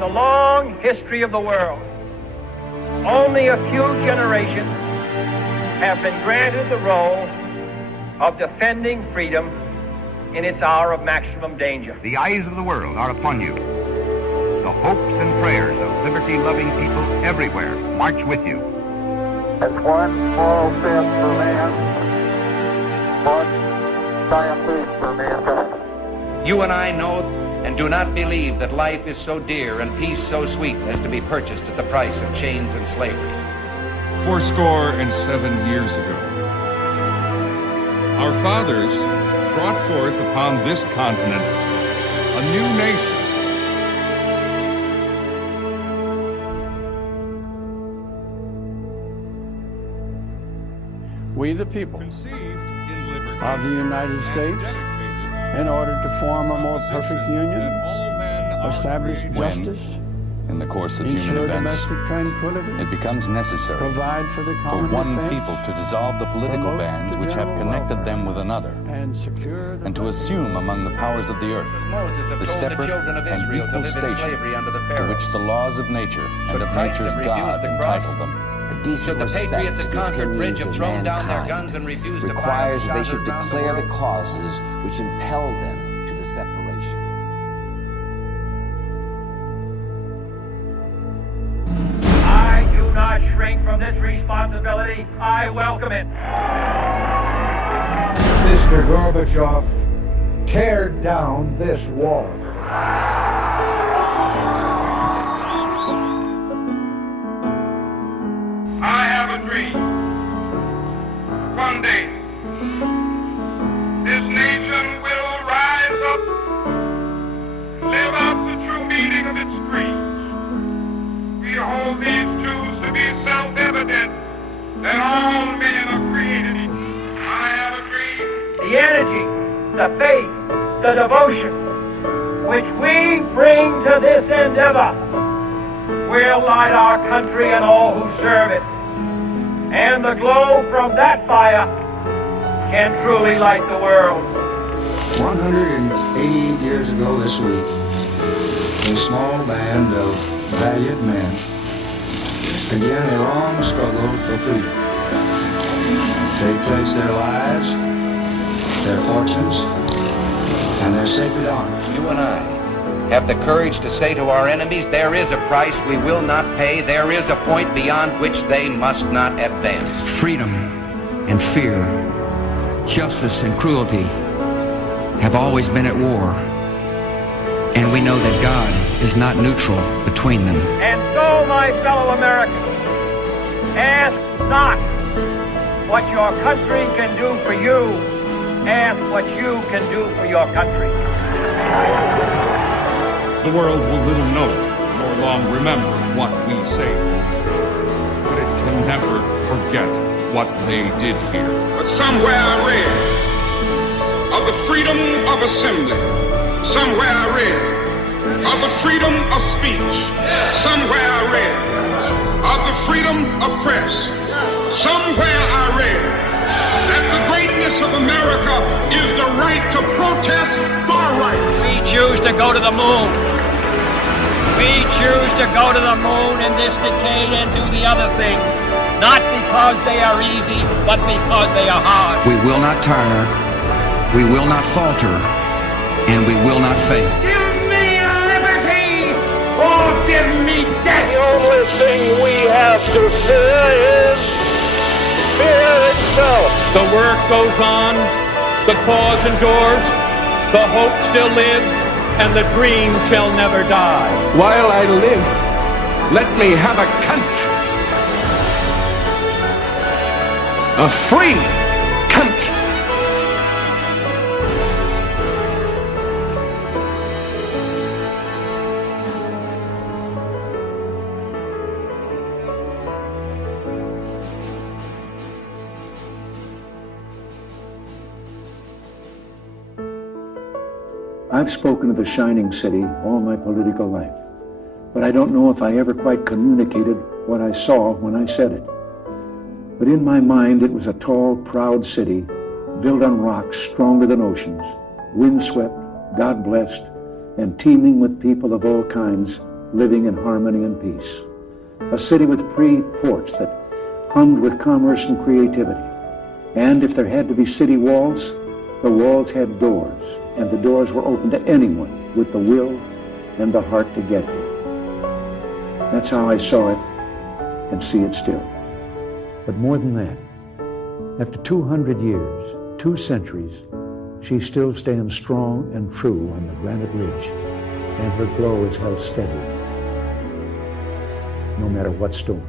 the long history of the world, only a few generations have been granted the role of defending freedom in its hour of maximum danger. The eyes of the world are upon you. The hopes and prayers of liberty-loving people everywhere march with you. It's one small step for man, one giant leap for mankind. You and I know and do not believe that life is so dear and peace so sweet as to be purchased at the price of chains and slavery. 77 years ago, our fathers brought forth upon this continent a new nation. We the people Conceived in liberty of the United States, in order to form a more perfect union, establish justice, in the course of human ensure events, domestic tranquility, it becomes necessary provide for the for common one defense, people to dissolve the political promote bands the which have general connected welfare, them with another, and secure the and to assume among the powers of the earth Moses have the told separate the children of and Israel to equal live in station slavery under the to Pharaoh. which the laws of nature and Should of Christ nature's have refused God the cross? entitle them. A decent Should the respect patriots to at the Concord Bridge opinions have of thrown down their guns mankind and refused to requires fire that they should around the declare the world? causes which impel them to the separation. I do not shrink from this responsibility. I welcome it. Mr. Gorbachev, tear down this wall. I have a dream. One day, this nation will rise up, live out the true meaning of its creed. We hold these truths to be self-evident that all men are created equal. I have a dream. The energy, the faith, the devotion which we bring to this endeavor will light our country and all who serve it. And the glow from that fire can truly light the world. 188 years ago this week, a small band of valiant men began a long struggle for freedom. They pledged their lives, their fortunes, and their sacred honors. You and I have the courage to say to our enemies, there is a price we will not pay, there is a point beyond which they must not advance. Freedom and fear, justice and cruelty have always been at war, and we know that God is not neutral between them. And so, my fellow Americans, ask not what your country can do for you, ask what you can do for your country. The world will little note nor long remember what we say, but it can never forget what they did here. But somewhere I read of the freedom of assembly. Somewhere I read of the freedom of speech. Somewhere I read of the freedom of press. Somewhere I read that the greatness of America is the right to protest far right. We choose to go to the moon. We choose to go to the moon in this decade and do the other thing, not because they are easy, but because they are hard. We will not tire, we will not falter, and we will not fail. Give me liberty or give me death. The only thing we have to fear is fear itself. The work goes on, the cause endures, the hope still lives, and the dream shall never die. While I live, let me have a country, a free country. I've spoken of the shining city all my political life, but I don't know if I ever quite communicated what I saw when I said it. But in my mind, it was a tall, proud city built on rocks stronger than oceans, windswept, God-blessed, and teeming with people of all kinds living in harmony and peace. A city with free ports that hummed with commerce and creativity. And if there had to be city walls, the walls had doors, and the doors were open to anyone with the will and the heart to get here. That's how I saw it and see it still. But more than that, after 200 years, 2 centuries, she still stands strong and true on the granite ridge, and her glow is held steady, no matter what storm.